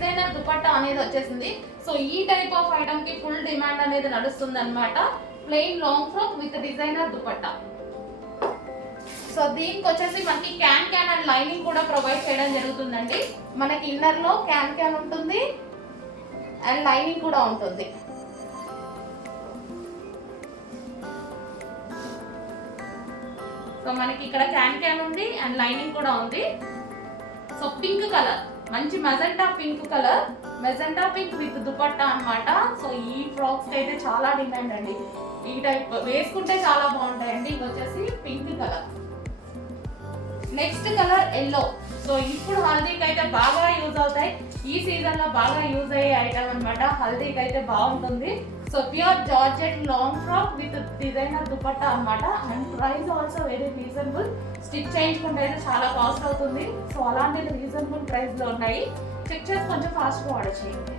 డిజైనర్ దుపట్టా అనేది వచ్చేసింది. సో ఈ టైప్ ఆఫ్ ఐటమ్ కి ఫుల్ డిమాండ్ అనేది నడుస్తుంది అనమాట. Plain long frock with designer dupatta. సో దీనికి వచ్చేసి మనకి క్యాన్ అండ్ లైనింగ్ కూడా ప్రొవైడ్ చేయడం జరుగుతుందండి. మనకి ఇన్నర్ లో క్యాన్ ఉంటుంది అండ్ లైనింగ్ కూడా ఉంటుంది. సో మనకి ఇక్కడ క్యాన్ ఉంది అండ్ లైనింగ్ కూడా ఉంది. సో పింక్ కలర్, మంచి magenta pink colour, magenta pink with dupatta అన్నమాట. సో ఈ ఫ్రాక్స్ అయితే చాలా డిమాండ్ అండి. ఈ టైప్ వేసుకుంటే చాలా బాగుంటాయండి. ఇది వచ్చేసి pink colour. Next colour yellow. So ఇప్పుడు హల్దీకి అయితే బాగా యూజ్ అవుతాయి. ఈ సీజన్ లో బాగా యూజ్ అయ్యే ఐటమ్ అన్నమాట. హల్దీకి అయితే బాగుంటుంది. So pure georgette long frock with designer dupatta అన్నమాట. And price also very reasonable. Stitch చేయించుకుంటే అయితే చాలా కాస్ట్ అవుతుంది. సో అలాంటి రీజనబుల్ ప్రైస్ లో ఉన్నాయి. చెక్ చేసి కొంచెం ఫాస్ట్ గా ఆర్డర్ చేయండి.